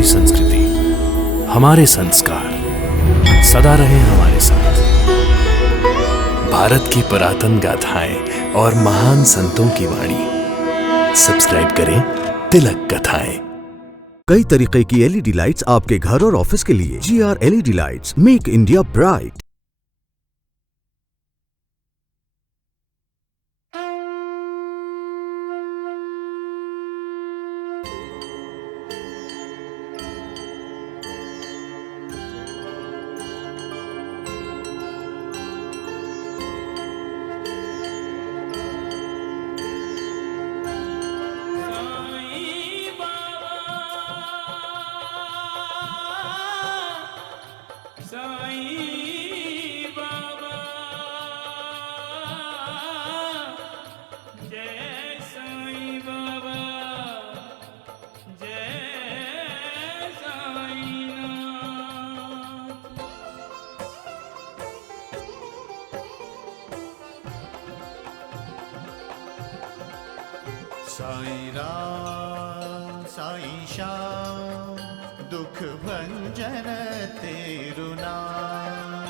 हमारी संस्कृति, हमारे संस्कार सदा रहे हमारे साथ। भारत की पुरातन गाथाएं और महान संतों की वाणी। सब्सक्राइब करें तिलक कथाएं। कई तरीके की एलईडी लाइट्स आपके घर और ऑफिस के लिए। GR LED lights, make India bright. Sai Ram Sai Shyam दुख भंजन तेरु नाम।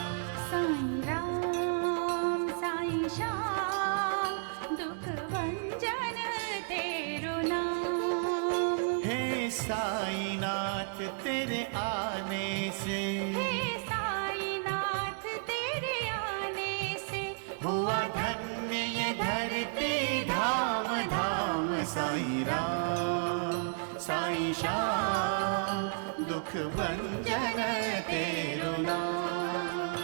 साईं राम साईं श्याम दुख भंजन तेरु नाम। हे साईं नाथ तेरे आने से, हे साईं नाथ तेरे आने से हुआ धन्य ये धरती धाम धाम। साईं राम साईं श्याम दुख भंजन तेरु नाम।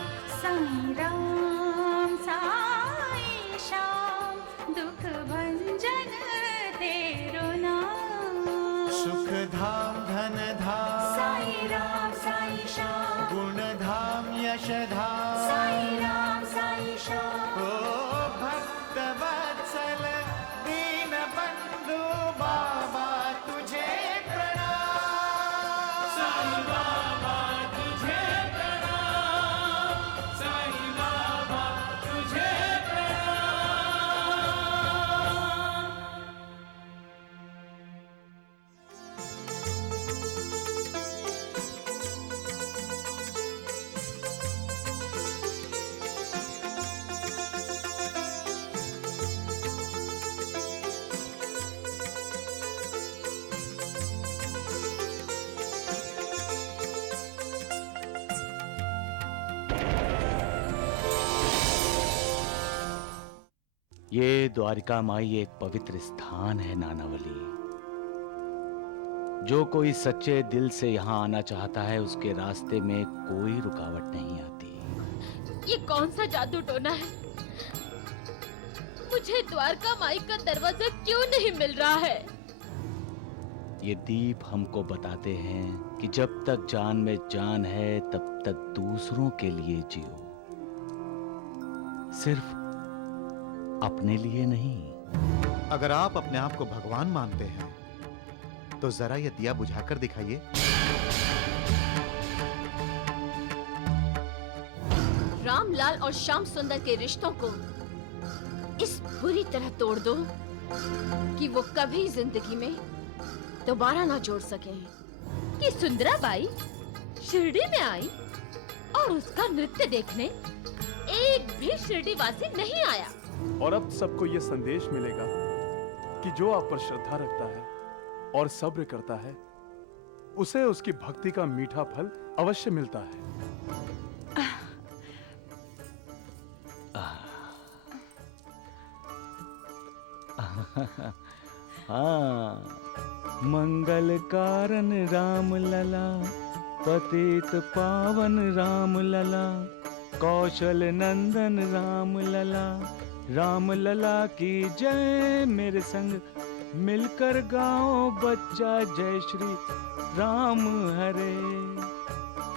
साईं राम साईं श्याम दुख भंजन तेरु नाम। सुख धाम धन धाम साईं राम साईं श्याम गुण धाम यश धाम। साईं राम साईं श्याम ओ भक्त वत्सल दीन बंधु बाबा तुझे प्रणाम। साईं बाबा तुझे प्रणाम। साईं बाबा तुझे प्रणाम। ये द्वारिका माई एक पवित्र स्थान है नानावली। जो कोई सच्चे दिल से यहाँ आना चाहता है उसके रास्ते में कोई रुकावट नहीं आती। ये कौन सा जादू टोना है? मुझे द्वारका माई का दरवाजा क्यों नहीं मिल रहा है? ये दीप हमको बताते हैं कि जब तक जान में जान है तब तक दूसरों के लिए जियो, सिर्फ अपने लिए नहीं। अगर आप अपने आप को भगवान मानते हैं तो जरा ये दिया बुझाकर दिखाइए। रामलाल और श्याम सुंदर के रिश्तों को इस बुरी तरह तोड़ दो कि वो कभी जिंदगी में दोबारा ना जोड़ सके। कि सुंदराबाई शिरडी में आई और उसका नृत्य देखने एक भी शिरडीवासी नहीं आया। और अब सबको ये संदेश मिलेगा कि जो आप पर श्रद्धा रखता है और सब्र करता है उसे उसकी भक्ति का मीठा फल अवश्य मिलता है। हाँ, मंगल कारण राम लला, पतित पावन राम लला, कौशल नंदन राम लला, राम लला की जय। मेरे संग मिलकर गाओ बच्चा जय श्री राम हरे।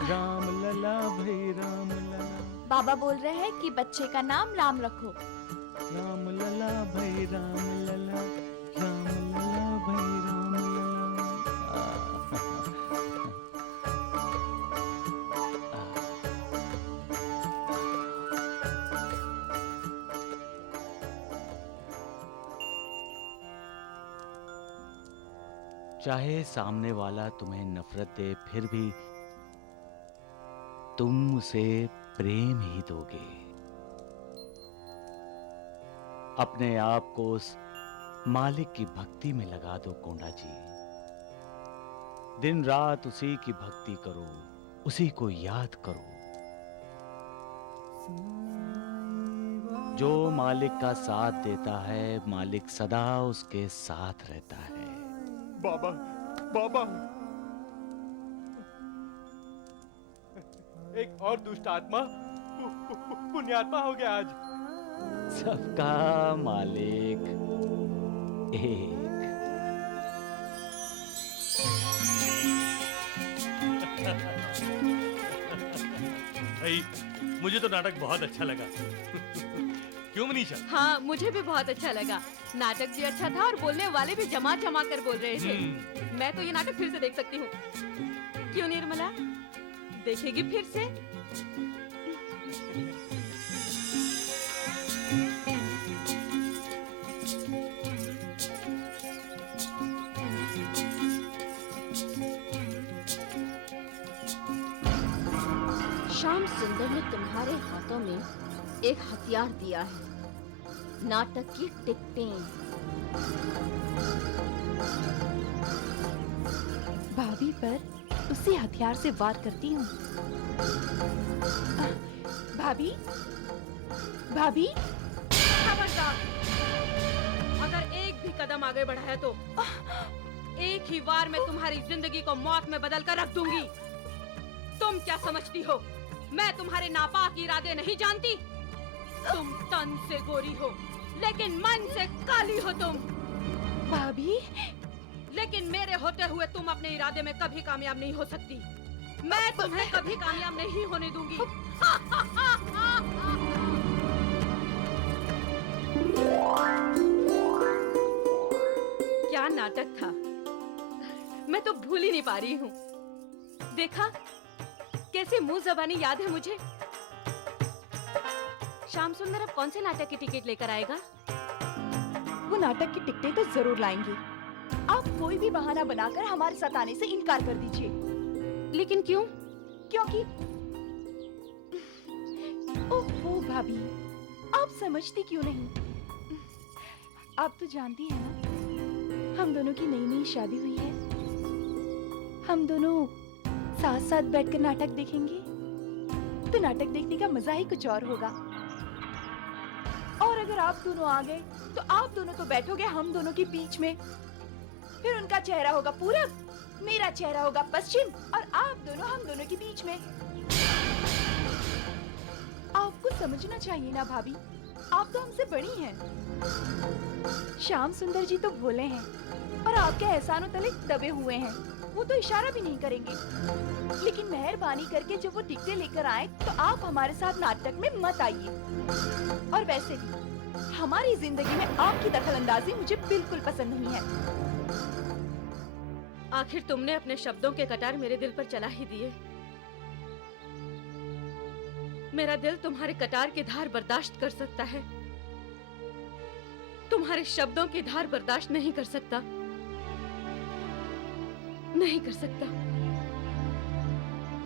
राम लला भाई राम लला। बाबा बोल रहे हैं कि बच्चे का नाम राम रखो। राम लला भाई राम लला, राम लला भाई राम लला। चाहे सामने वाला तुम्हें नफरत दे, फिर भी तुम उसे प्रेम ही दोगे। अपने आप को उस मालिक की भक्ति में लगा दो कोंडा जी। दिन रात उसी की भक्ति करो, उसी को याद करो। जो मालिक का साथ देता है, मालिक सदा उसके साथ रहता है। बाबा, बाबा, एक और दुष्ट आत्मा पुण्यात्मा हो गया आज। सबका मालिक एक। भाई, मुझे तो नाटक बहुत अच्छा लगा। क्यों मनीषा? हाँ, मुझे भी बहुत अच्छा लगा। नाटक भी अच्छा था और बोलने वाले भी जमा जमा कर बोल रहे थे। मैं तो ये नाटक फिर से देख सकती हूँ। क्यों निर्मला, देखेगी फिर से? श्याम सुंदर ने तुम्हारे हाथों में एक हथियार दिया है, नाटक की टिकटें। भाभी पर उसी हथियार से वार करती हूँ। भाभी, भाभी, खबरदार! अगर एक भी कदम आगे बढ़ाया तो एक ही वार में तुम्हारी जिंदगी को मौत में बदल कर रख दूंगी। तुम क्या समझती हो, मैं तुम्हारे नापाक इरादे नहीं जानती? तुम तन से गोरी हो, लेकिन मन से काली हो तुम। भाभी, लेकिन मेरे होते हुए तुम अपने इरादे में कभी कामयाब नहीं हो सकती। मैं तुम्हें कभी कामयाब नहीं होने दूंगी। क्या नाटक था, मैं तो भूल ही नहीं पा रही हूँ। देखा कैसे मुंह जबानी याद है मुझे। श्याम सुंदर अब कौन से नाटक की टिकट लेकर आएगा? वो नाटक की टिकटें तो जरूर लाएंगे। आप कोई भी बहाना बनाकर हमारे साथ आने से इनकार कर दीजिए। लेकिन क्यों? क्योंकि ओहो भाभी, आप समझती क्यों नहीं? आप तो जानती हैं ना, हम दोनों की नई नई शादी हुई है। हम दोनों साथ साथ बैठकर नाटक देखेंगे तो नाटक देखने का मजा ही कुछ और होगा। और अगर आप दोनों आ गए तो आप दोनों तो बैठोगे हम दोनों के बीच में। फिर उनका चेहरा होगा पूरब, मेरा चेहरा होगा पश्चिम, और आप दोनों हम दोनों के बीच में। आपको समझना चाहिए ना भाभी, आप तो हमसे बड़ी हैं। श्याम सुंदर जी तो भोले हैं और आपके एहसानों तले दबे हुए हैं। वो तो इशारा भी नहीं करेंगे। लेकिन मेहरबानी करके जब वो टिकटें लेकर आए तो आप हमारे साथ नाटक में मत आइए। और वैसे भी हमारी जिंदगी में आपकी दखलंदाजी मुझे बिल्कुल पसंद नहीं है। आखिर तुमने अपने शब्दों के कटार मेरे दिल पर चला ही दिए। मेरा दिल तुम्हारे कटार की धार बर्दाश्त कर सकता है, तुम्हारे शब्दों की धार बर्दाश्त नहीं कर सकता। नहीं कर सकता,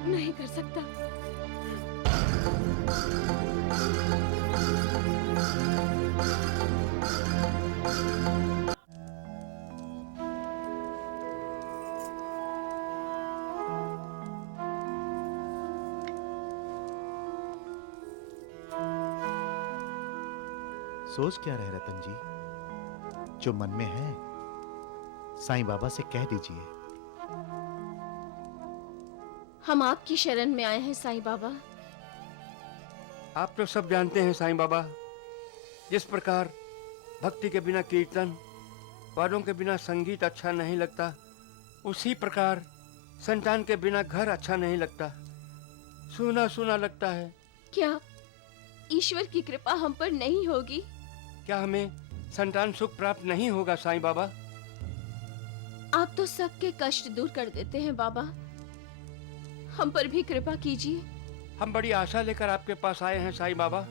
नहीं कर सकता। सोच क्या रहे रतन जी? जो मन में है साईं बाबा से कह दीजिए। हम आपकी शरण में आए हैं साईं बाबा। आप तो सब जानते हैं साईं बाबा, जिस प्रकार भक्ति के बिना कीर्तन, वादों के बिना संगीत अच्छा नहीं लगता, उसी प्रकार संतान के बिना घर अच्छा नहीं लगता, सूना सूना लगता है। क्या ईश्वर की कृपा हम पर नहीं होगी? क्या हमें संतान सुख प्राप्त नहीं होगा साईं बाबा? आप तो सबके कष्ट दूर कर देते हैं बाबा, हम पर भी कृपा कीजिए। हम बड़ी आशा लेकर आपके पास आए हैं साईं बाबा।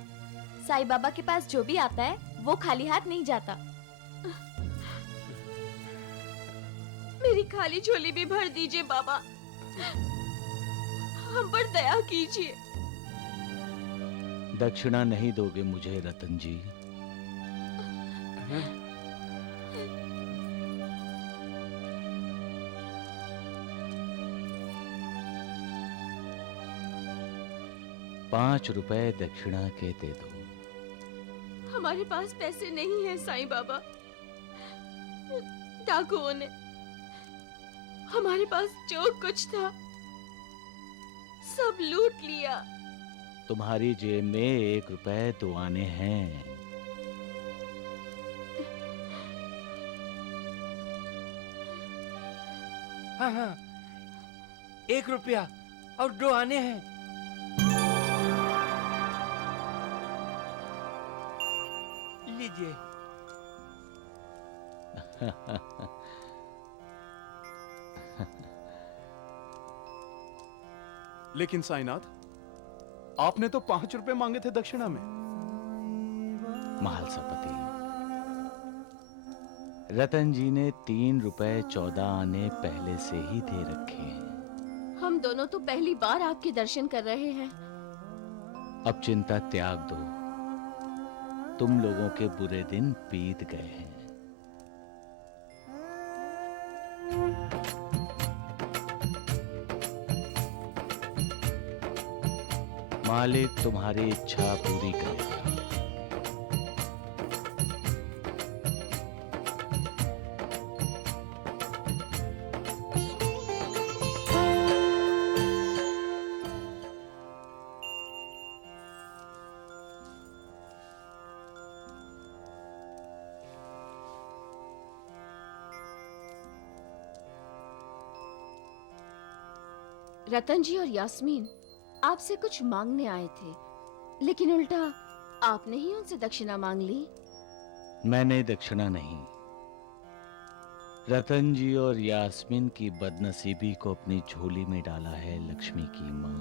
साईं बाबा के पास जो भी आता है वो खाली हाथ नहीं जाता। मेरी खाली झोली भी भर दीजिए बाबा। हम पर दया कीजिए। दक्षिणा नहीं दोगे मुझे रतन जी? हैं? 5 रुपए दक्षिणा के दे दो। हमारे पास पैसे नहीं है साईं बाबा। डाकुओं ने हमारे पास जो कुछ था सब लूट लिया। तुम्हारी जेब में 1 रुपए 2 आने हैं। हाँ हाँ, 1 रुपया और 2 आने हैं। लीजिए। लेकिन साईनाथ, आपने तो 5 रुपए मांगे थे दक्षिणा में। महालसापति, रतन जी ने 3 रुपए 14 आने पहले से ही दे रखे हैं। हम दोनों तो पहली बार आपके दर्शन कर रहे हैं। अब चिंता त्याग दो। तुम लोगों के बुरे दिन बीत गए हैं। मालिक तुम्हारी इच्छा पूरी करेगा। रतन जी और यास्मीन आपसे कुछ मांगने आए थे, लेकिन उल्टा आपने ही उनसे दक्षिणा मांग ली। मैंने दक्षिणा नहीं, रतन जी और यास्मीन की बदनसीबी को अपनी झोली में डाला है लक्ष्मी की मां।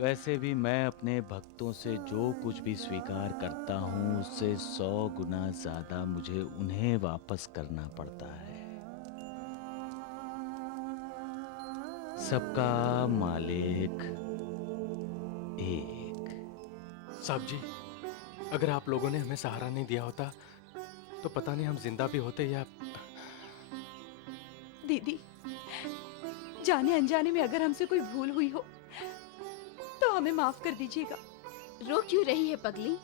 वैसे भी मैं अपने भक्तों से जो कुछ भी स्वीकार करता हूं उससे 100 गुना ज्यादा मुझे उन्हें वापस करना पड़ता है। सबका मालिक एक। साहब जी, अगर आप लोगों ने हमें सहारा नहीं दिया होता तो पता नहीं हम जिंदा भी होते या। दीदी, जाने अनजाने में अगर हमसे कोई भूल हुई हो तो हमें माफ कर दीजिएगा। रो क्यों रही है पगली?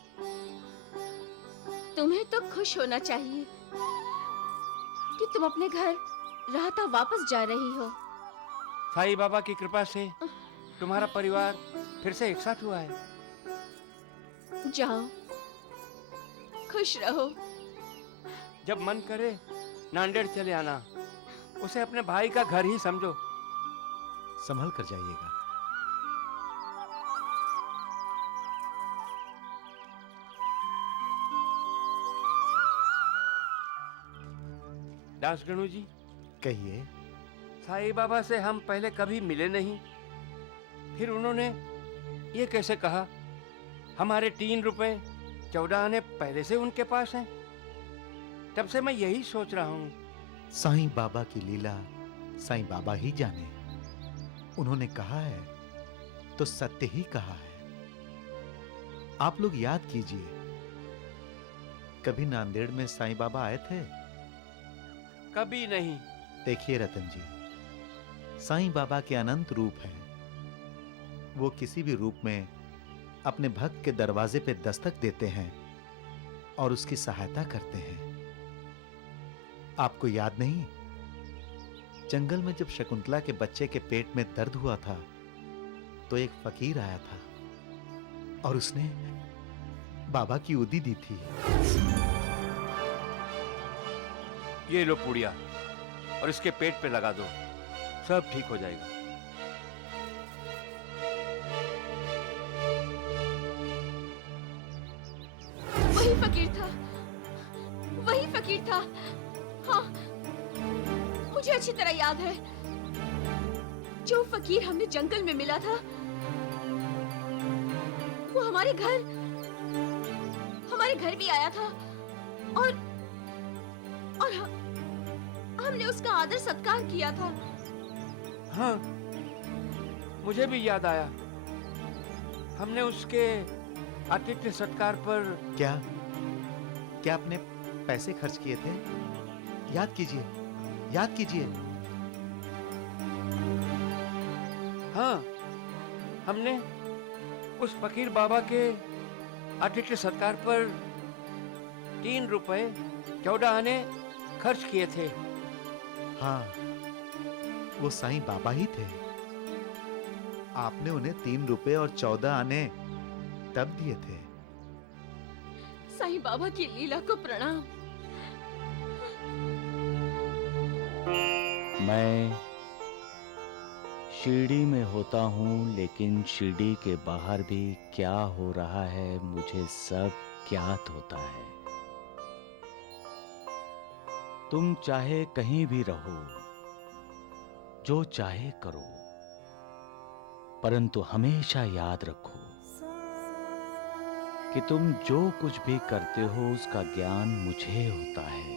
तुम्हें तो खुश होना चाहिए कि तुम अपने घर राहता वापस जा रही हो। साईं बाबा की कृपा से तुम्हारा परिवार फिर से एक साथ हुआ है। जाओ, खुश रहो। जब मन करे नांदेड़ चले आना। उसे अपने भाई का घर ही समझो। संभल कर जाइएगा। दास गणु जी, कहिए। साईं बाबा से हम पहले कभी मिले नहीं, फिर उन्होंने ये कैसे कहा हमारे 3 रुपए 14 आने पहले से उनके पास हैं? तब से मैं यही सोच रहा हूँ। साईं बाबा की लीला साईं बाबा ही जाने। उन्होंने कहा है तो सत्य ही कहा है। आप लोग याद कीजिए, कभी नांदेड़ में साईं बाबा आए थे? कभी नहीं। देखिए रतन जी, साईं बाबा के अनंत रूप हैं। वो किसी भी रूप में अपने भक्त के दरवाजे पे दस्तक देते हैं और उसकी सहायता करते हैं। आपको याद नहीं, जंगल में जब शकुंतला के बच्चे के पेट में दर्द हुआ था तो एक फकीर आया था और उसने बाबा की उदी दी थी। ये लो पुड़िया और इसके पेट पे लगा दो, सब ठीक हो जाएगा। वही फकीर था, वही फकीर था। हाँ, मुझे अच्छी तरह याद है। जो फकीर हमने जंगल में मिला था वो हमारे घर भी आया था और हमने उसका आदर सत्कार किया था। हाँ, मुझे भी याद आया। हमने उसके आतिथ्य सत्कार पर क्या क्या आपने पैसे खर्च किए थे? याद कीजिए, याद कीजिए। हाँ, हमने उस फकीर बाबा के आतिथ्य सत्कार पर 3 रुपए 14 आने खर्च किए थे। हाँ, वो साईं बाबा ही थे। आपने उन्हें 3 रुपए और 14 आने तब दिए थे। साईं बाबा की लीला को प्रणाम। मैं शिरडी में होता हूँ, लेकिन शिरडी के बाहर भी क्या हो रहा है मुझे सब ज्ञात होता है। तुम चाहे कहीं भी रहो, जो चाहे करो, परंतु हमेशा याद रखो कि तुम जो कुछ भी करते हो उसका ज्ञान मुझे होता है।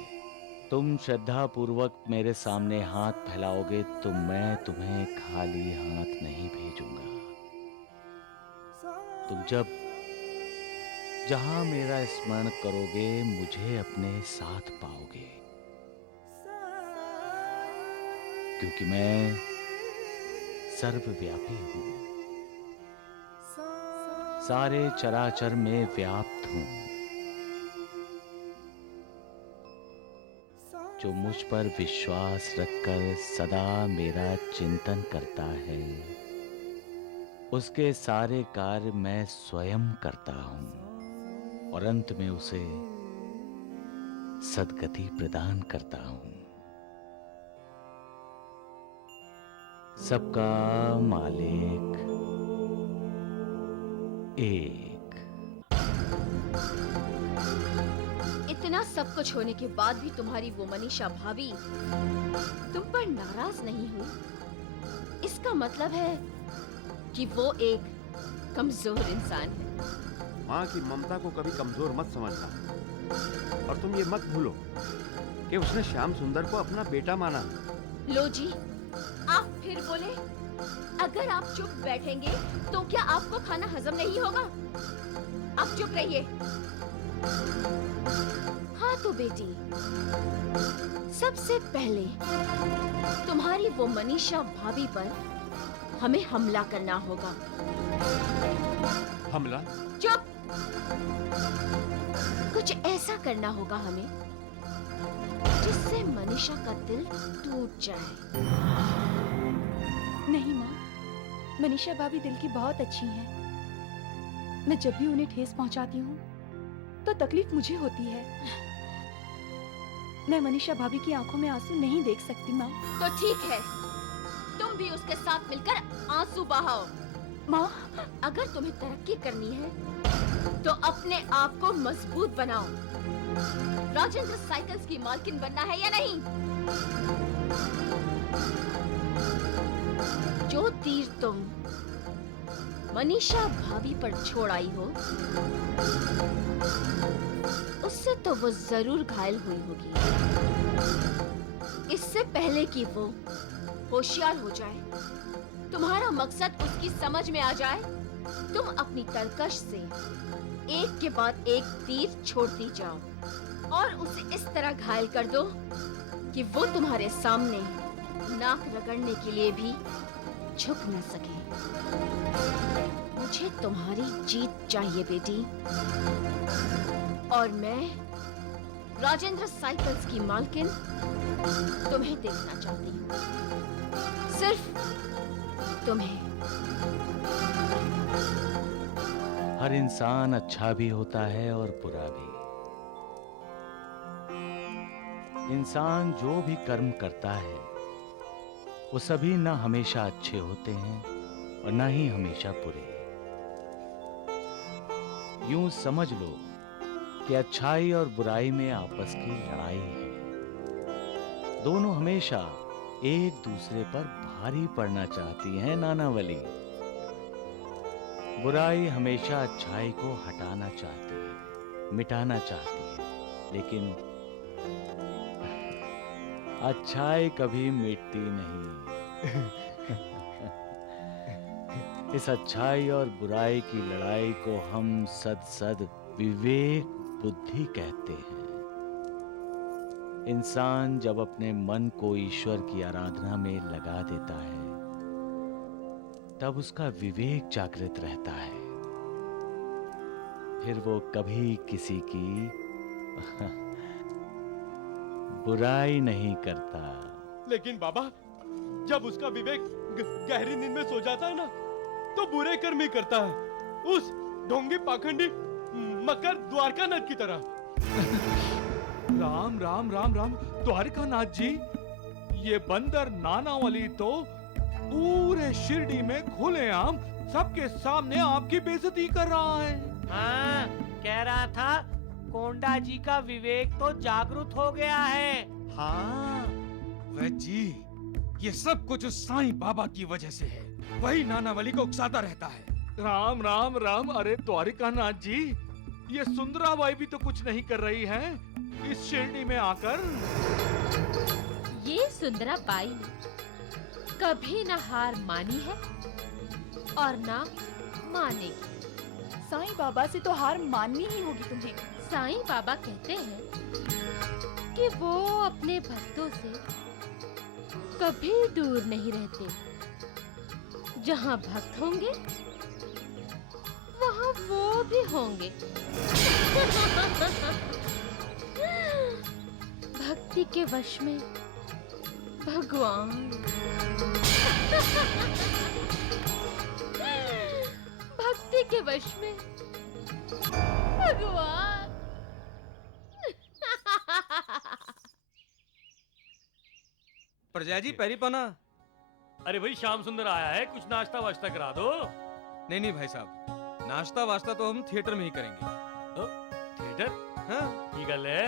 तुम श्रद्धा पूर्वक मेरे सामने हाथ फैलाओगे तो मैं तुम्हें खाली हाथ नहीं भेजूंगा। तुम जब जहां मेरा स्मरण करोगे मुझे अपने साथ पाओगे, क्योंकि मैं सर्वव्यापी हूं, सारे चराचर में व्याप्त हूं। जो मुझ पर विश्वास रखकर सदा मेरा चिंतन करता है, उसके सारे कार्य मैं स्वयं करता हूं और अंत में उसे सद्गति प्रदान करता हूं। सबका मालिक एक। इतना सब कुछ होने के बाद भी तुम्हारी वो मनीषा भाभी तुम पर नाराज नहीं हुई। इसका मतलब है कि वो एक कमजोर इंसान है। माँ की ममता को कभी कमजोर मत समझना। और तुम ये मत भूलो कि उसने श्याम सुंदर को अपना बेटा माना। लो जी, आप फिर बोले। अगर आप चुप बैठेंगे तो क्या आपको खाना हजम नहीं होगा? आप चुप रहिए। हाँ तो बेटी, सबसे पहले तुम्हारी वो मनीषा भाभी पर हमें हमला करना होगा। हमला? चुप! कुछ ऐसा करना होगा हमें जिससे मनीषा का दिल टूट जाए। नहीं माँ, मनीषा भाभी दिल की बहुत अच्छी हैं। मैं जब भी उन्हें ठेस पहुंचाती हूँ तो तकलीफ मुझे होती है। मैं मनीषा भाभी की आंखों में आंसू नहीं देख सकती माँ। तो ठीक है, तुम भी उसके साथ मिलकर आंसू बहाओ। माँ, अगर तुम्हें तरक्की करनी है तो अपने आप को मजबूत बनाओ। राजेंद्र साइकिल्स की मालकिन बनना है या नहीं? जो तीर तुम मनीषा भाभी पर छोड़ आई हो, उससे तो वो जरूर घायल हुई होगी। इससे पहले कि वो होशियार हो जाए, तुम्हारा मकसद उसकी समझ में आ जाए, तुम अपनी तरकश से एक के बाद एक तीर छोड़ती जाओ और उसे इस तरह घायल कर दो कि वो तुम्हारे सामने नाक रगड़ने के लिए भी झुक न सके। मुझे तुम्हारी जीत चाहिए बेटी, और मैं राजेंद्र साइकिल्स की मालकिन तुम्हें देखना चाहती हूँ। सिर्फ तुम्हें। हर इंसान अच्छा भी होता है और बुरा भी। इंसान जो भी कर्म करता है वो सभी ना हमेशा अच्छे होते हैं और ना ही हमेशा बुरे। यूं समझ लो कि अच्छाई और बुराई में आपस की लड़ाई है। दोनों हमेशा एक दूसरे पर भारी पड़ना चाहती हैं नानावली। बुराई हमेशा अच्छाई को हटाना चाहती है, मिटाना चाहती है, लेकिन अच्छाई कभी मिटती नहीं। इस अच्छाई और बुराई की लड़ाई को हम सद विवेक बुद्धि कहते हैं। इंसान जब अपने मन को ईश्वर की आराधना में लगा देता है, तब उसका विवेक जागृत रहता है। फिर वो कभी किसी की बुराई नहीं करता। लेकिन बाबा, जब उसका विवेक गहरी नींद में सो जाता है ना, तो बुरे कर्म ही करता है, उस ढोंगी पाखंडी मकर द्वारकानाथ की तरह। राम राम राम राम द्वारकानाथ जी, ये बंदर नानावली तो पूरे शिरडी में खुलेआम सबके सामने आपकी बेइज्जती कर रहा है। हाँ, कह रहा था कोंडा जी का विवेक तो जागृत हो गया है। हाँ वह जी, ये सब कुछ उस साईं बाबा की वजह से है। वही नानावली को उकसाता रहता है। राम राम राम। अरे द्वारिकानाथ जी, ये सुंदराबाई भी तो कुछ नहीं कर रही है इस शिरडी में आकर। ये सुंदराबाई कभी न हार मानी है और न मानेगी। साईं बाबा से तो हार माननी ही होगी तुम्हें। साईं बाबा कहते हैं कि वो अपने भक्तों से कभी दूर नहीं रहते। जहाँ भक्त होंगे वहाँ वो भी होंगे। भक्ति के वश में भगवान। भक्ति के वश में भगवान। प्रजा जी पैरी पना। अरे भाई श्याम सुंदर आया है, कुछ नाश्ता वाश्ता करा दो। नहीं नहीं भाई साहब, नाश्ता वास्ता तो हम थिएटर में ही करेंगे। थिएटर? हाँ। की गल है,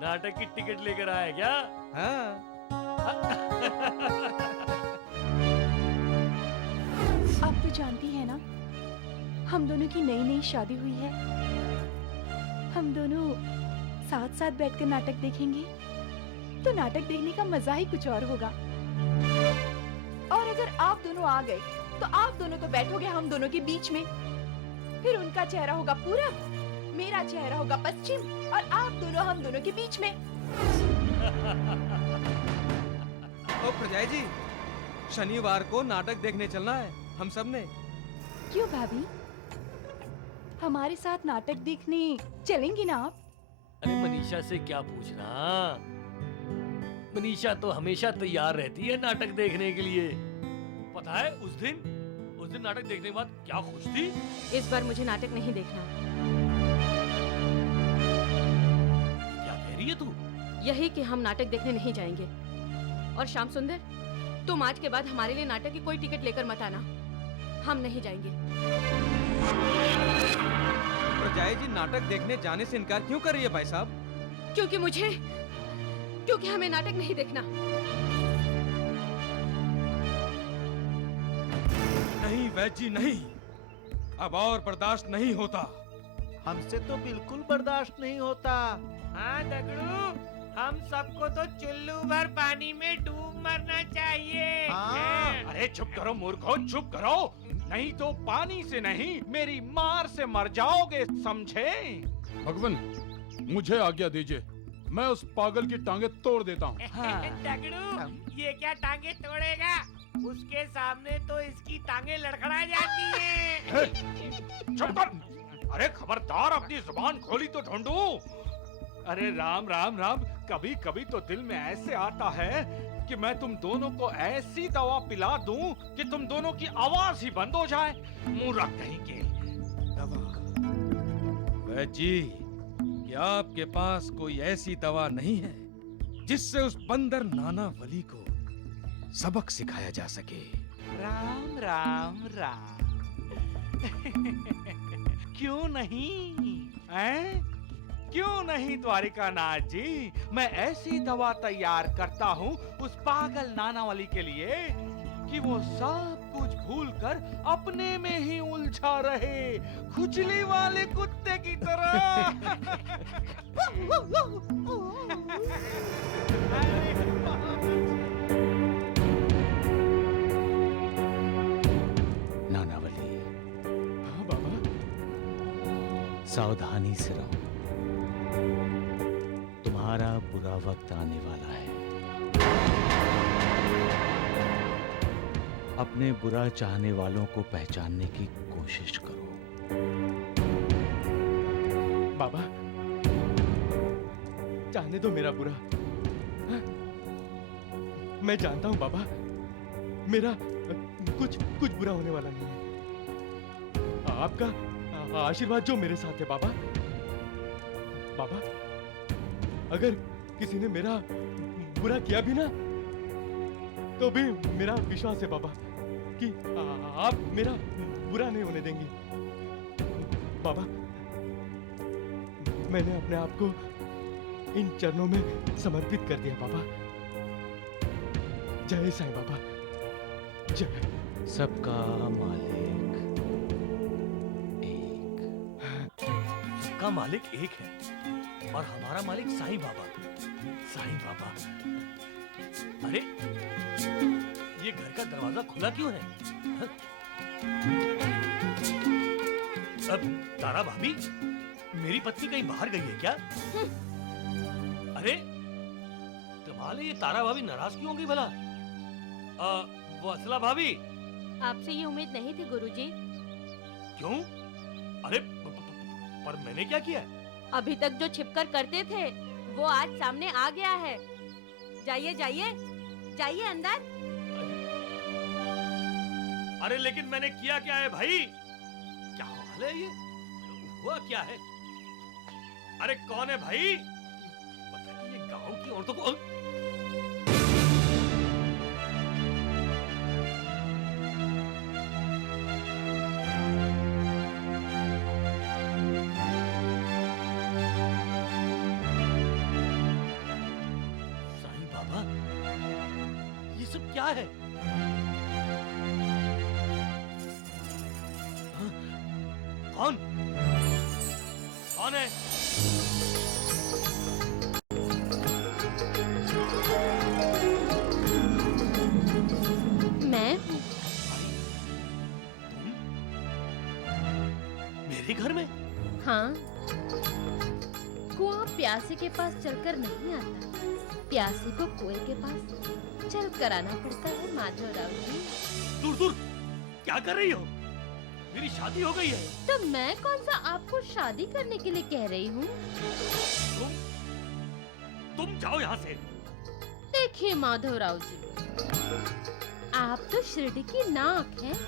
नाटक की टिकट लेकर आया क्या? हाँ। आप तो जानती है ना, हम दोनों की नई नई शादी हुई है। हम दोनों साथ साथ बैठकर नाटक देखेंगे तो नाटक देखने का मजा ही कुछ और होगा। और अगर आप दोनों आ गए तो आप दोनों तो बैठोगे हम दोनों के बीच में। फिर उनका चेहरा होगा पूरब, मेरा चेहरा होगा पश्चिम, और आप दोनों हम दोनों के बीच में। ओ प्रजा जी, शनिवार को नाटक देखने चलना है हम सब ने। क्यों भाभी, हमारे साथ नाटक देखने चलेंगी ना आप? अरे मनीषा से क्या पूछना, मनीषा तो हमेशा तैयार रहती है नाटक देखने के लिए। पता है उस दिन नाटक देखने के बाद क्या खुश थी। इस बार मुझे नाटक नहीं देखना। क्या कह रही है तू? यही कि हम नाटक देखने नहीं जाएंगे। और श्याम सुंदर, तुम आज के बाद हमारे लिए नाटक की कोई टिकट लेकर मत आना, हम नहीं जाएंगे। प्रजा जी नाटक देखने जाने से इनकार क्यों कर रही है भाई साहब? क्योंकि हमें नाटक नहीं देखना। नहीं वैद्य जी नहीं, अब और बर्दाश्त नहीं होता। हमसे तो बिल्कुल बर्दाश्त नहीं होता। हाँ दगड़ू, हम सबको तो चुल्लू भर पानी में डूब मरना चाहिए। हाँ। अरे चुप करो मूर्खो, चुप करो, नहीं तो पानी से नहीं मेरी मार से मर जाओगे, समझे? भगवान, मुझे आज्ञा दीजिए, मैं उस पागल की टांगे तोड़ देता हूँ। दगड़ू, ये क्या टांगे तोड़ेगा? उसके सामने तो इसकी टांगे लड़खड़ा जाती हैं। चुप कर! अरे खबरदार, अपनी जुबान खोली तो ढूंढू। अरे राम राम राम, कभी कभी तो दिल में ऐसे आता है कि मैं तुम दोनों को ऐसी दवा पिला दूं कि तुम दोनों की आवाज ही बंद हो जाए। मूर्ख कहीं के। वैद्य जी, क्या आपके पास कोई ऐसी दवा नहीं है जिससे उस बंदर नानावली को सबक सिखाया जा सके? राम राम राम। क्यों नहीं हैं? क्यों नहीं द्वारिकानाथ जी, मैं ऐसी दवा तैयार करता हूँ उस पागल नानावली के लिए कि वो सब कुछ भूलकर अपने में ही उलझा रहे, खुजली वाले कुत्ते की तरह। सावधानी से रहो, तुम्हारा बुरा वक्त आने वाला है। अपने बुरा चाहने वालों को पहचानने की कोशिश करो। बाबा, जाने दो मेरा बुरा। हाँ? मैं जानता हूं बाबा, मेरा कुछ बुरा होने वाला नहीं है। आपका आशीर्वाद जो मेरे साथ है बाबा। बाबा, अगर किसी ने मेरा बुरा किया भी ना, तो भी मेरा विश्वास है बाबा कि आप मेरा बुरा नहीं होने देंगे। बाबा, मैंने अपने आप को इन चरणों में समर्पित कर दिया बाबा। जय साईं बाबा, जय। सबका मालिक सबका मालिक एक है और हमारा मालिक साईं बाबा। साईं बाबा, अरे ये घर का दरवाजा खुला क्यों है? हाँ? अब तारा भाभी, मेरी पत्नी कहीं बाहर गई है क्या? अरे तुम्हारे ये तारा भाभी नाराज क्यों होंगी भला? वो असला भाभी, आपसे ये उम्मीद नहीं थी गुरुजी। क्यों? अरे पर मैंने क्या किया? अभी तक जो छिपकर करते थे वो आज सामने आ गया है। जाइए जाइए जाइए अंदर। अरे लेकिन मैंने किया क्या है भाई? क्या हाल है ये? हुआ क्या है? अरे कौन है भाई? पता नहीं ये गांव की औरतों को। साईं बाबा, ये सब क्या है? कौन? कौन है? मैं मेरे घर में? हाँ, कुआं प्यासे के पास चलकर नहीं आता, प्यासे को कुएं के पास चल कर आना पड़ता है माधवराव जी। दूर दूर, क्या कर रही हो? मेरी शादी हो गई है। तो मैं कौन सा आपको शादी करने के लिए कह रही हूँ? तुम जाओ यहाँ से। देखिए माधवराव जी, आप तो शिरडी की नाक हैं।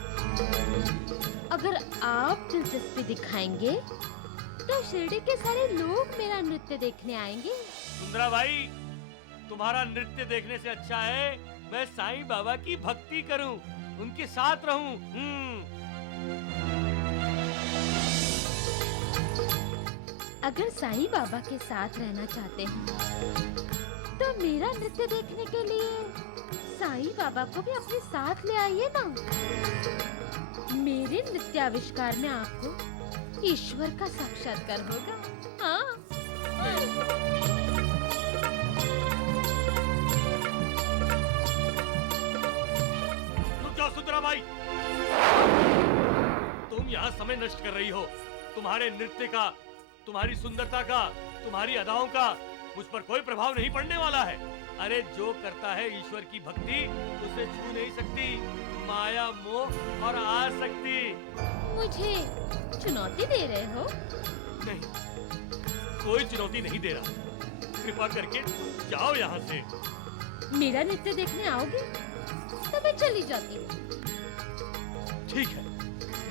अगर आप दिलचस्पी दिखाएंगे तो शिरडी के सारे लोग मेरा नृत्य देखने आएंगे। सुंदरा भाई, तुम्हारा नृत्य देखने से अच्छा है मैं साईं बाबा की भक्ति करूं, उनके साथ रहूं। अगर साईं बाबा के साथ रहना चाहते हैं तो मेरा नृत्य देखने के लिए साईं बाबा को भी अपने साथ ले आइए ना। मेरे नृत्याविष्कार में आपको ईश्वर का साक्षात्कार होगा। हाँ। रुक जाओ सुंदरा भाई, तुम यहाँ समय नष्ट कर रही हो। तुम्हारे नृत्य का, तुम्हारी सुंदरता का, तुम्हारी अदाओं का मुझ पर कोई प्रभाव नहीं पड़ने वाला है। अरे जो करता है ईश्वर की भक्ति उसे छू नहीं सकती माया, मोह और आसक्ति। मुझे चुनौती दे रहे हो? नहीं, कोई चुनौती नहीं दे रहा। कृपा करके जाओ यहाँ से। मेरा नृत्य देखने आओगे तो मैं चली जाती हूँ। ठीक है,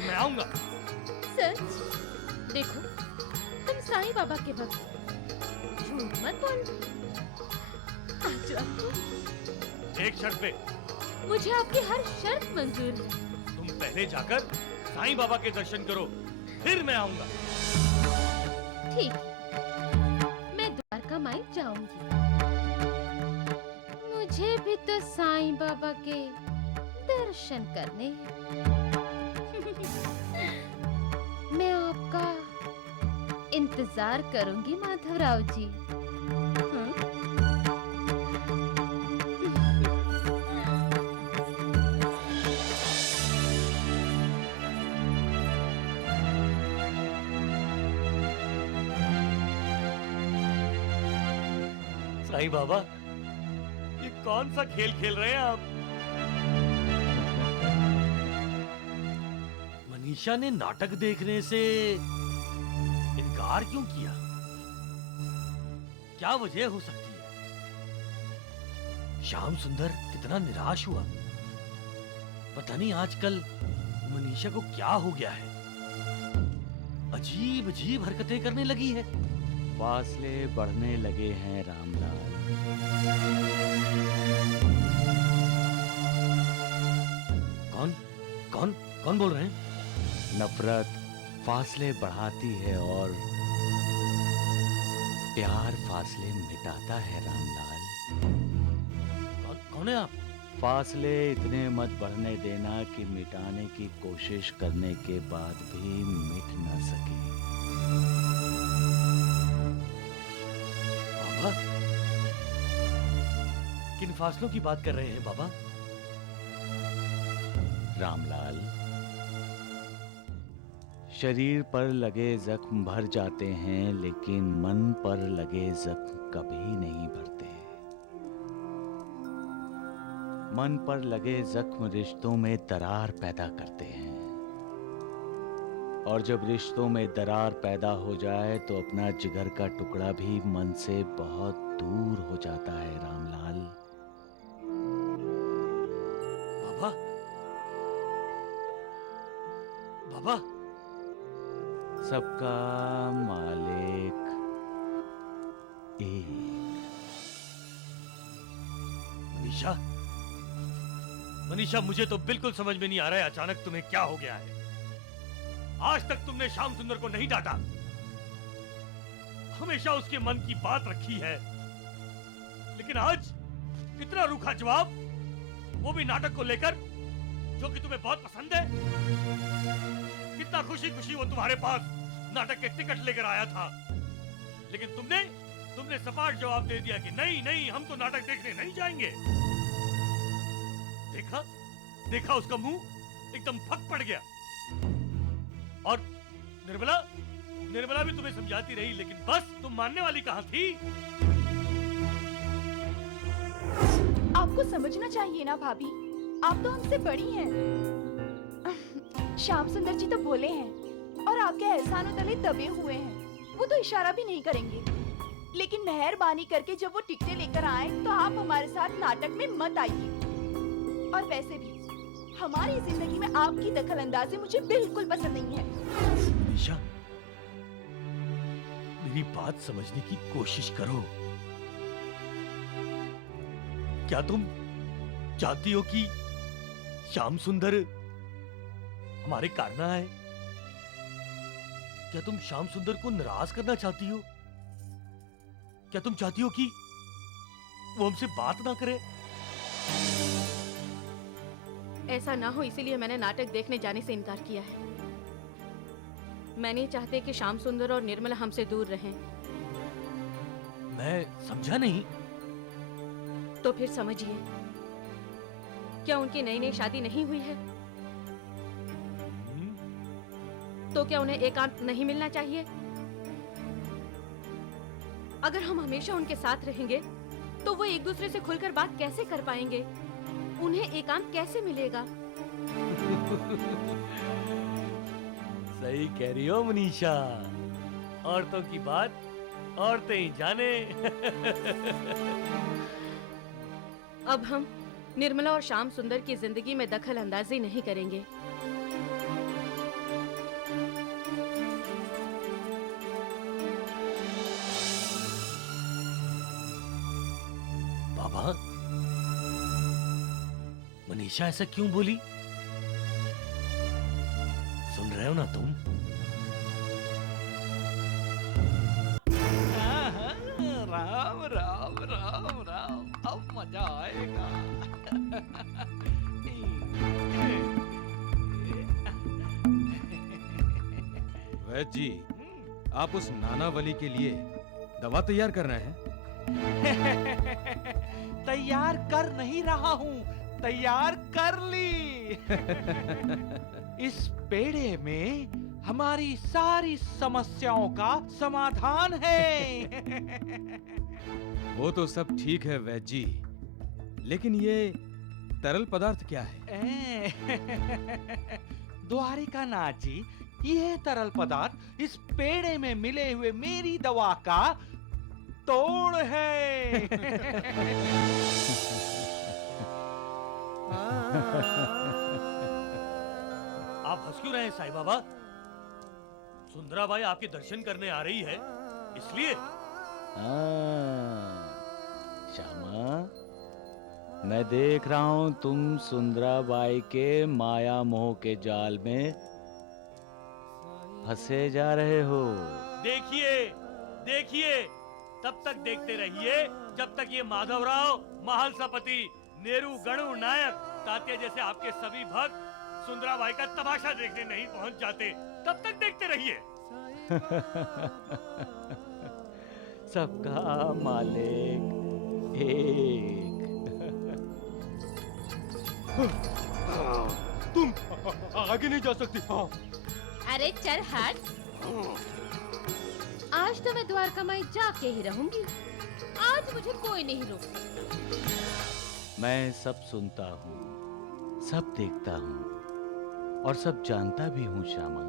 मैं आऊंगा। सच? देखो, तुम साईं बाबा के भक्त, झूठ मत बोल। आ जाओ। एक शर्त पे। मुझे आपकी हर शर्त मंजूर है। तुम पहले जाकर साईं बाबा के दर्शन करो, फिर मैं आऊंगा। ठीक, मैं द्वारका माई जाऊंगी। मुझे भी तो साईं बाबा के दर्शन करने हैं। मैं आपका इंतजार करूंगी माधवराव जी। साईं बाबा, ये कौन सा खेल खेल रहे हैं आप? मनीषा ने नाटक देखने से इनकार क्यों किया? क्या वजह हो सकती है? श्याम सुंदर कितना निराश हुआ। पता नहीं आजकल मनीषा को क्या हो गया है। अजीब अजीब हरकतें करने लगी है। फासले बढ़ने लगे हैं रामलाल। कौन कौन कौन बोल रहे हैं? नफरत फासले बढ़ाती है और प्यार फासले मिटाता है रामलाल। कौन है आप? फासले इतने मत बढ़ने देना कि मिटाने की कोशिश करने के बाद भी मिट ना सके। बाबा, किन फासलों की बात कर रहे हैं बाबा? रामलाल, शरीर पर लगे जख्म भर जाते हैं, लेकिन मन पर लगे जख्म कभी नहीं भरते। मन पर लगे जख्म रिश्तों में दरार पैदा करते हैं, और जब रिश्तों में दरार पैदा हो जाए तो अपना जिगर का टुकड़ा भी मन से बहुत दूर हो जाता है रामलाल। बाबा, बाबा, सबका मालिक एक। मनीषा, मनीषा, मुझे तो बिल्कुल समझ में नहीं आ रहा है अचानक तुम्हें क्या हो गया है। आज तक तुमने श्याम सुंदर को नहीं डांटा, हमेशा उसके मन की बात रखी है, लेकिन आज इतना रूखा जवाब, वो भी नाटक को लेकर, जो कि तुम्हें बहुत पसंद है। कितना खुशी खुशी वो तुम्हारे पास नाटक के टिकट लेकर आया था, लेकिन तुमने सपाट जवाब दे दिया कि नहीं नहीं, हम तो नाटक देखने नहीं जाएंगे। देखा देखा, उसका मुंह एकदम फक पड़ गया। और निर्मला भी तुम्हें समझाती रही, लेकिन बस तुम मानने वाली कहाँ थी? आपको समझना चाहिए ना भाभी, आप तो हमसे बड़ी हैं। श्याम सुंदर जी तो बोले हैं और आपके एहसानों तले दबे हुए हैं, वो तो इशारा भी नहीं करेंगे। लेकिन मेहरबानी करके जब वो टिकटें लेकर आए तो आप हमारे साथ नाटक में मत आइए। और वैसे भी हमारी जिंदगी में आपकी दखलंदाजी मुझे बिल्कुल पसंद नहीं है। निशा, मेरी बात समझने की कोशिश करो। क्या तुम चाहती हो कि श्याम सुंदर हमारे कारना है? क्या तुम श्याम सुंदर को नाराज करना चाहती हो? क्या तुम चाहती हो कि वो हमसे बात ना करे? ऐसा ना हो, इसीलिए मैंने नाटक देखने जाने से इनकार किया है। मैं नहीं चाहते कि श्याम सुंदर और निर्मला हमसे दूर रहें। मैं समझा नहीं। तो फिर समझिए, क्या उनकी नई नई शादी नहीं हुई है? तो क्या उन्हें एकांत नहीं मिलना चाहिए? अगर हम हमेशा उनके साथ रहेंगे तो वो एक दूसरे से खुलकर बात कैसे कर पाएंगे? उन्हें एकांत कैसे मिलेगा? सही कह रही हो मनीषा, औरतों की बात औरतें ही जाने। अब हम निर्मला और श्याम सुंदर की जिंदगी में दखल अंदाजी नहीं करेंगे। बाबा, मनीषा ऐसा क्यों बोली? सुन रहे हो ना तुम? राम राम राम राम, अब मजा आएगा। वैद्य जी, आप उस नानावली के लिए दवा तैयार कर रहे हैं? तैयार कर नहीं रहा हूँ, तैयार कर ली। इस पेड़े में हमारी सारी समस्याओं का समाधान है। वो तो सब ठीक है वैद्य जी, लेकिन ये तरल पदार्थ क्या है? द्वारिकानाथ जी, यह तरल पदार्थ इस पेड़े में मिले हुए मेरी दवा का तोड़ है। आप हंस क्यों रहे हैं साईं बाबा? सुंदराबाई आपके दर्शन करने आ रही है, इसलिए। श्यामा, मैं देख रहा हूं तुम सुंदराबाई के माया मोह के जाल में फंसे जा रहे हो। देखिए देखिए, तब तक देखते रहिए जब तक ये माधवराव, महालसापति, नेहरू, गणु नायक, तात्या जैसे आपके सभी भक्त सुंदराबाई का तमाशा देखने नहीं पहुंच जाते। तब तक देखते रहिए। सबका मालिक एक। तुम आगे नहीं जा सकती। हाँ। अरे चल हट। आज तो मैं द्वारका माई जाके ही रहूंगी। आज मुझे कोई नहीं रोक सकता। मैं सब सुनता हूँ, सब देखता हूँ और सब जानता भी हूँ श्यामा।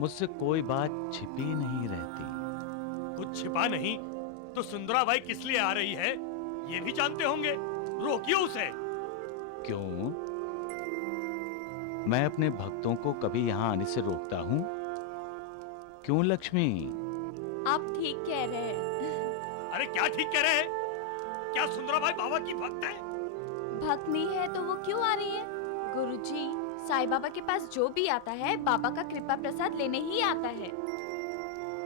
मुझसे कोई बात छिपी नहीं रहती। कुछ छिपा नहीं तो सुंदराबाई किस लिए आ रही है ये भी जानते होंगे। रोकिए उसे। क्यों? मैं अपने भक्तों को कभी यहाँ आने से रोकता हूँ? क्यों लक्ष्मी? आप ठीक कह रहे हैं। अरे क्या ठीक कह रहे हैं? क्या सुंदराबाई बाबा की भक्त है? भक्त नहीं है तो वो क्यों आ रही है? गुरुजी, साईं बाबा के पास जो भी आता है बाबा का कृपा प्रसाद लेने ही आता है।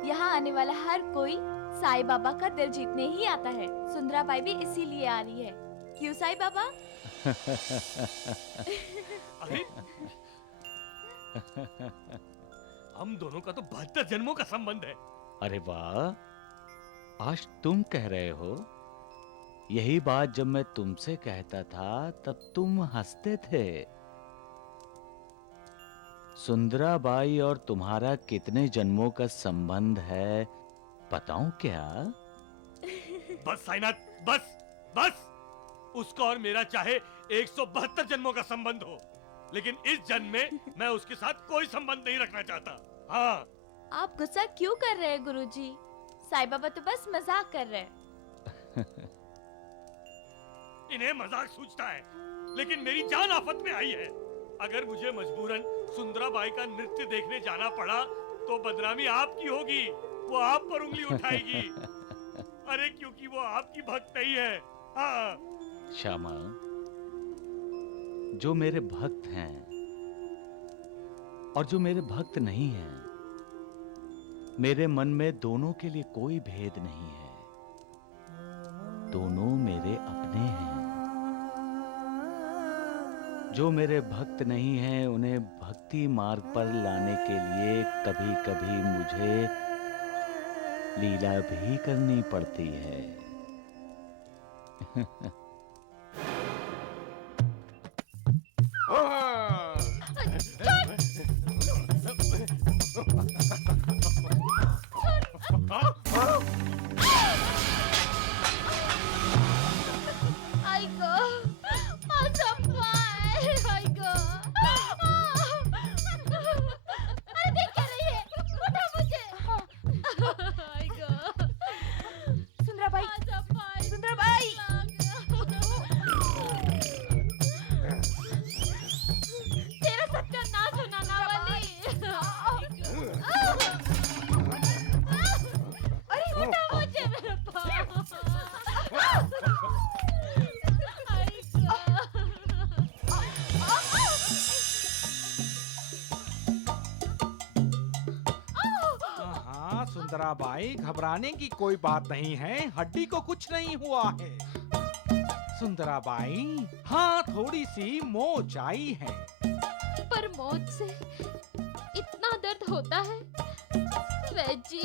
यहाँ आने वाला हर कोई साईं बाबा का दिल जीतने ही आता है। सुंदराबाई भी इसीलिए आ रही है। क्यों साईं बाबा? अरे हम दोनों का तो 72 जन्मों का संबंध है। अरे वाह, आज तुम कह रहे हो। यही बात जब मैं तुमसे कहता था तब तुम हंसते थे। सुंदराबाई और तुम्हारा कितने जन्मों का संबंध है बताऊं क्या? बस साईनाथ, बस बस। उसका और मेरा चाहे 172 जन्मों का संबंध हो, लेकिन इस जन्म में मैं उसके साथ कोई संबंध नहीं रखना चाहता। हाँ। आप गुस्सा क्यों कर रहे हैं गुरुजी? साईं बाबा तो बस मजाक कर रहे हैं। इन्हें मजाक सूझता है, लेकिन मेरी जान आफत में आई है। अगर मुझे मजबूरन सुंदराबाई का नृत्य देखने जाना पड़ा तो बदनामी आपकी होगी। वो आप पर उंगली उठाएगी। अरे क्योंकि वो आपकी भक्त नहीं है। हाँ। श्यामा, जो मेरे भक्त हैं और जो मेरे भक्त नहीं हैं, मेरे मन में दोनों के लिए कोई भेद नहीं है। दोनों मेरे अपने हैं। जो मेरे भक्त नहीं हैं, उन्हें भक्ति मार्ग पर लाने के लिए कभी-कभी मुझे लीला भी करनी पड़ती है। आई गो, आई गो। अरे देख क्या रही है? उठा मुझे। आई गो। सुंदराबाई, सुंदराबाई। तेरा सत्यानाश होना ना वाली। अरे उठा मुझे मेरे पास। हाँ सुंदराबाई, घबराने की कोई बात नहीं है। हड्डी को कुछ नहीं हुआ है। सुंदराबाई, हाँ थोड़ी सी मोच आई है। पर मौत से इतना दर्द होता है वैद्य जी।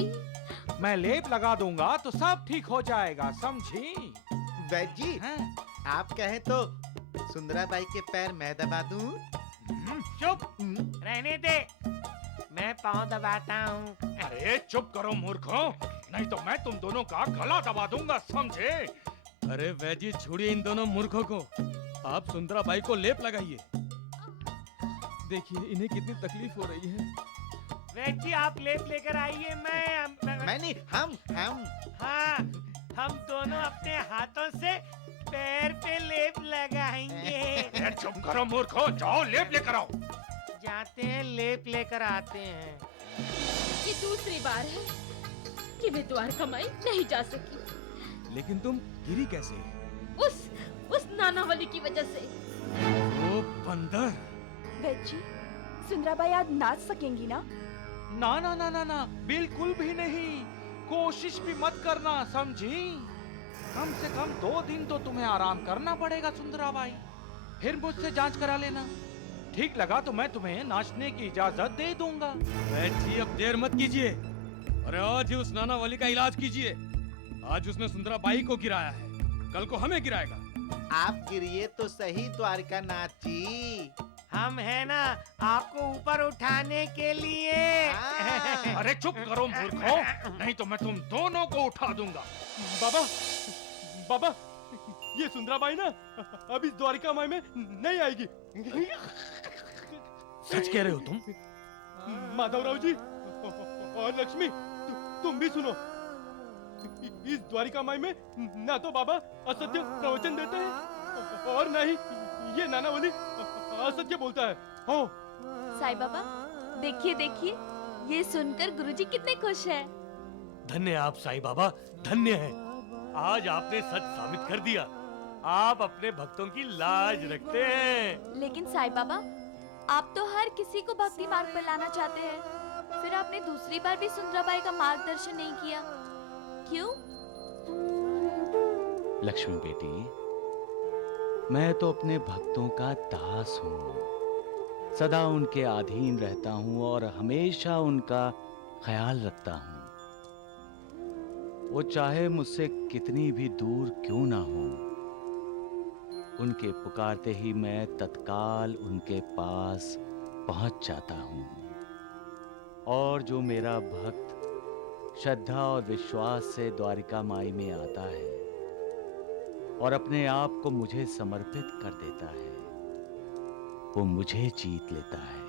मैं लेप लगा दूंगा तो सब ठीक हो जाएगा, समझी? वैद्य जी, आप कहें तो सुंदराबाई के पैर मैं दबा दूं? चुप रहने दे, मैं पाँव दबाता हूँ। अरे चुप करो मूर्खों। नहीं तो मैं तुम दोनों का गला दबा दूंगा, समझे? अरे वैजी, छोड़िए इन दोनों मूर्खों को। आप सुंदराबाई को लेप लगाइए। देखिए इन्हें कितनी तकलीफ हो रही है। वैद जी आप लेप लेकर आइए। मैं नहीं, हम हाँ, हम दोनों अपने हाथों से पैर पे लेप लगाएंगे। चुप करो मूर्खों, जाओ लेप लेकर आओ। जाते हैं, लेप लेकर आते हैं। ये दूसरी बार है कि मैं द्वारका माई नहीं जा सकी। लेकिन तुम गिरी कैसे? उस नानावली की वजह से। वो बंदर। वैद जी, सुंदराबाई आज नाच सकेंगी ना? ना ना ना ना ना, बिल्कुल भी नहीं। कोशिश भी मत करना, समझी? कम से कम 2 दिन तो तुम्हें आराम करना पड़ेगा सुंदराबाई। फिर मुझसे जांच करा लेना। ठीक लगा तो मैं तुम्हें नाचने की इजाजत दे दूंगा। जी अब देर मत कीजिए। अरे आज ही उस नानावली का इलाज कीजिए। आज उसने सुंदराबाई को गिराया है, कल को हमें गिराएगा। आप गिरिए तो सही द्वारिका नाथ जी। हम है ना आपको ऊपर उठाने के लिए। अरे चुप करो मूर्खों, नहीं तो मैं तुम दोनों को उठा दूंगा। बाबा, ये सुंदराबाई ना अब इस द्वारिका माई में नहीं आएगी। सच कह रहे हो तुम? माधवराव जी और लक्ष्मी, तुम भी सुनो। इस द्वारिका माई में ना तो बाबा असत्य प्रवचन देते हैं और ना ही ये नानावली असत्य बोलता है। हो साईं बाबा, देखिए देखिए, ये सुनकर गुरुजी कितने खुश हैं। धन्य आप साईं बाबा, धन्य है। आज आपने सच साबित कर दिया। आप अपने भक्तों की लाज रखते हैं। लेकिन साईं बाबा, आप तो हर किसी को भक्ति मार्ग पर लाना चाहते हैं। फिर आपने दूसरी बार भी सुंदराबाई का मार्गदर्शन नहीं किया, क्यों? लक्ष्मी बेटी, मैं तो अपने भक्तों का दास हूँ। सदा उनके अधीन रहता हूँ और हमेशा उनका ख्याल रखता हूँ। वो चाहे मुझसे कितनी भी दूर क्यों ना हो, उनके पुकारते ही मैं तत्काल उनके पास पहुंच जाता हूँ। और जो मेरा भक्त श्रद्धा और विश्वास से द्वारिका माई में आता है और अपने आप को मुझे समर्पित कर देता है, वो मुझे जीत लेता है।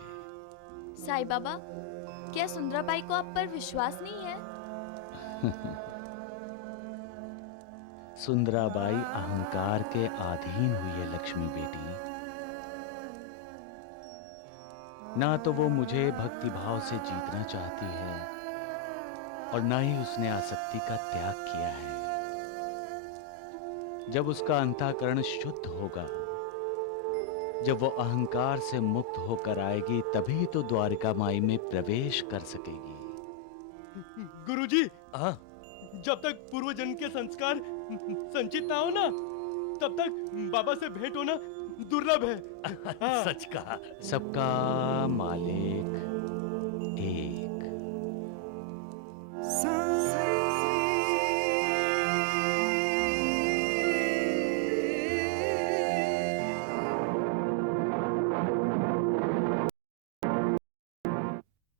साईं बाबा, क्या सुंदराबाई को आप पर विश्वास नहीं है? सुंदराबाई अहंकार के अधीन हुई है लक्ष्मी बेटी। ना तो वो मुझे भक्ति भाव से जीतना चाहती है और ना ही उसने आसक्ति का त्याग किया है। जब उसका अंतःकरण शुद्ध होगा, जब वो अहंकार से मुक्त होकर आएगी, तभी तो द्वारिका माई में प्रवेश कर सकेगी। गुरुजी, जब तक पूर्व जन्म के संस्कार संचित ना हो ना, तब तक बाबा से भेंट होना दुर्लभ है। सच कहा। सबका मालिक एक।